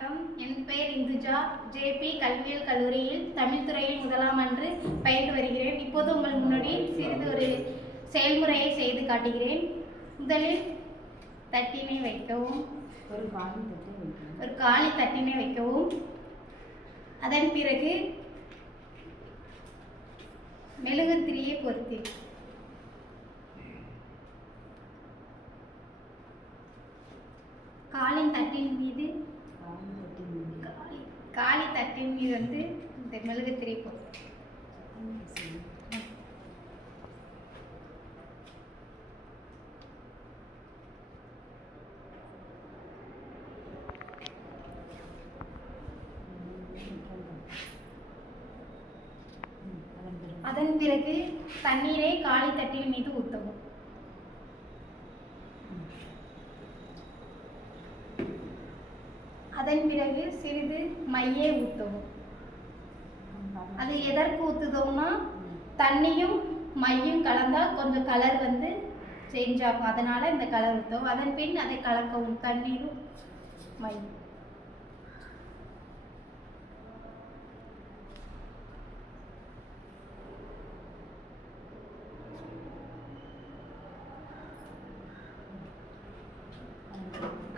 வணக்கம். என் பெயர் இந்துஜா. ஜேபி கல்வியியல் கல்லூரியில் தமிழ் துறையில் முதலாம் ஆண்டு பயின்று வருகிறேன். இப்போது உங்கள் முன்னாடி சிறிது ஒரு செயல்முறையை செய்து காட்டுகிறேன். முதலில் தட்டினை வைக்கவும், ஒரு காலி தட்டினை வைக்கவும். அதன் பிறகு மெழுகுத்திரியை பொருத்தி காலி தட்டின் மீது வந்து இந்த மெழுகுத்திரி போட்டு அதன் பிறகு தண்ணீரை காலி தட்டின் மீது ஊற்றவும். அதன் பிறகு சிறிது மையை ஊற்றவும். அது எதற்கு ஊற்றுதோம்னா, தண்ணியும் மையும் கலந்தால் கொஞ்சம் கலர் வந்து சேஞ்ச் ஆகும், அதனால இந்த கலர் ஊற்றவும். அதன் பின் அதை கலக்கவும், தண்ணீரும் மையும்.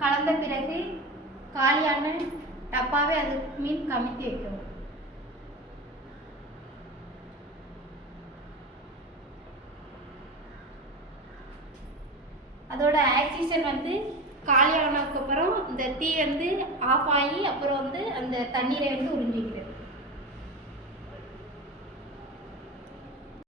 கலந்த பிறகு காலியான டப்பாவை அது மீன் கமிழ்த்தி வைக்கவும். அதோட ஆக்சிஜன் வந்து காலியானதுக்கப்புறம் இந்த தீ வந்து ஆஃப் ஆகி அப்புறம் வந்து அந்த தண்ணீரை வந்து உறிஞ்சிக்கும்.